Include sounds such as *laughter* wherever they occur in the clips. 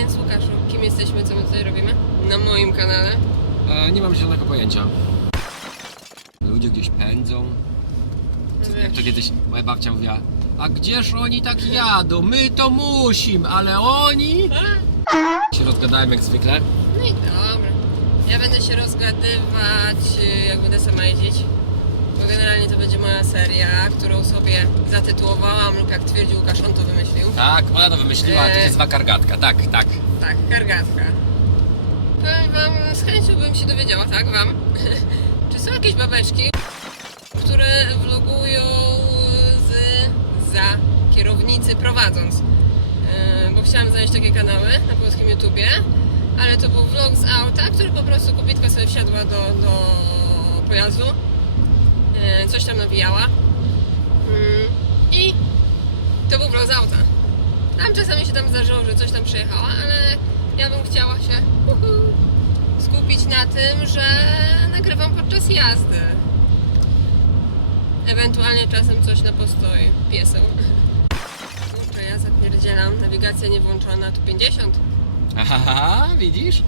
Więc Łukaszu, kim jesteśmy, co my tutaj robimy? Na moim kanale. E, nie mam zielonego pojęcia. Ludzie gdzieś pędzą. No Jak to kiedyś moja babcia mówiła, a gdzież oni tak jadą? My to musimy, ale oni... *laughs* Się rozgadałem jak zwykle. No i dobra. Ja będę się rozgadywać, y, jak będę sama jeździć. Seria, którą sobie zatytułowałam lub jak twierdził Łukasz, on to wymyślił. Tak, ona to wymyśliła, to E. jest wakargatka, tak, tak. Tak, kargatka. Powiem wam, z chęcią bym się dowiedziała, tak wam, *laughs* czy są jakieś babeczki, które vlogują z za kierownicy prowadząc. Yy, bo chciałam znaleźć takie kanały na polskim YouTubie, ale to był vlog z auta, który po prostu kobitka sobie wsiadła do, do pojazdu, coś tam nawijała Yy, i to był vlog z auta. Tam czasami się tam zdarzyło, że coś tam przejechała, ale ja bym chciała się uhu, skupić na tym, że nagrywam podczas jazdy. Ewentualnie czasem coś na postoi pieseł. Kurczę, ja zapierdzielam, nawigacja nie włączona, tu 50. Aha, widzisz?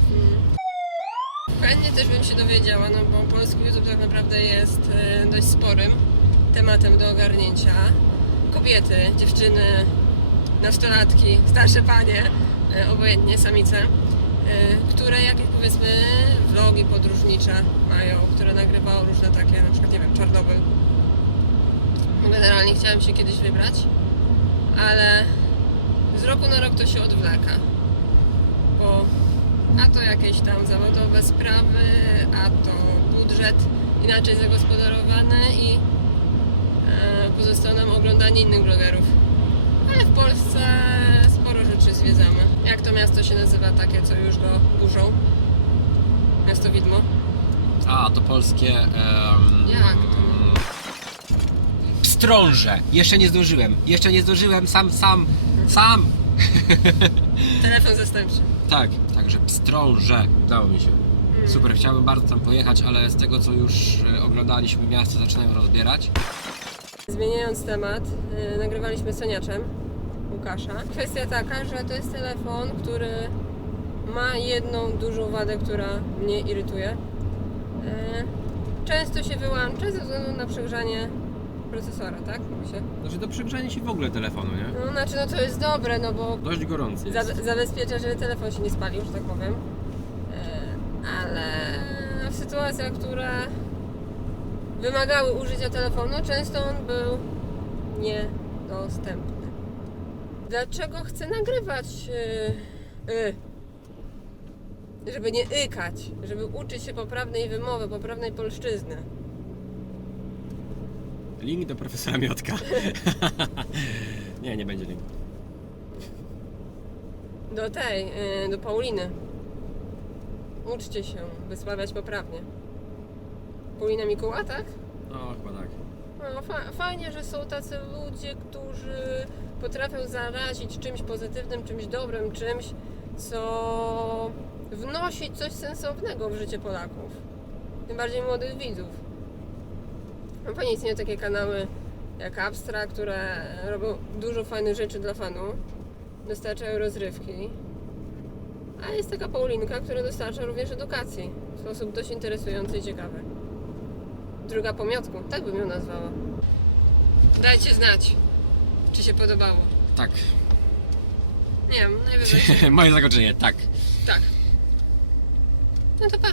Chętnie też bym się dowiedziała, no bo polski YouTube tak naprawdę jest e, dość sporym tematem do ogarnięcia. Kobiety, dziewczyny, nastolatki, starsze panie, e, obojętnie, samice, e, które jakieś powiedzmy vlogi podróżnicze mają, które nagrywają różne takie, na przykład, nie wiem, Czarnobyl. Generalnie chciałam się kiedyś wybrać, ale z roku na rok to się odwleka bo a to jakieś tam zawodowe sprawy, a to budżet inaczej zagospodarowany i e, pozostało nam oglądanie innych blogerów. Ale w Polsce sporo rzeczy zwiedzamy. Jak to miasto się nazywa takie, co już go burzą? Miasto Widmo. A, to polskie... em, Jak to? Pstrąże. Jeszcze nie zdążyłem. Jeszcze nie zdążyłem. Sam, sam, sam. Telefon zastępczy. Tak, także pstrąże. Udało mi się. Mm. Super, chciałbym bardzo tam pojechać, ale z tego co już e, oglądaliśmy, miasto zaczynają rozbierać. Zmieniając temat, yy, nagrywaliśmy z Soniaczem Łukasza. Kwestia taka, że to jest telefon, który ma jedną dużą wadę, która mnie irytuje. Yy, często się wyłącza ze względu na przegrzanie procesora, tak? Mówi się. Znaczy do przegrzania się w ogóle telefonu, nie? No znaczy, no to jest dobre, no bo Dość gorący za, jest. zabezpiecza, żeby telefon się nie spalił, że tak powiem. Yy, ale w sytuacjach, które wymagały użycia telefonu, często on był niedostępny. Dlaczego chcę nagrywać? Yy, yy, żeby nie ykać, żeby uczyć się poprawnej wymowy, poprawnej polszczyzny. Link do profesora Miotka. *laughs* nie, nie będzie linku. Do tej, yy, do Pauliny. Uczcie się wysławiać poprawnie. Paulina Mikuła, tak? No, chyba tak. No, fa- fajnie, że są tacy ludzie, którzy potrafią zarazić czymś pozytywnym, czymś dobrym, czymś, co wnosi coś sensownego w życie Polaków. Tym bardziej młodych widzów. No fajnie istnieją takie kanały jak Abstra, które robią dużo fajnych rzeczy dla fanu, dostarczają rozrywki. A jest taka Paulinka, która dostarcza również edukacji w sposób dość interesujący i ciekawy. Druga po miotku, tak bym ją nazwała. Dajcie znać, czy się podobało. Tak. Nie wiem, najwyżej. *laughs* Moje zakończenie, tak. tak. No to pa.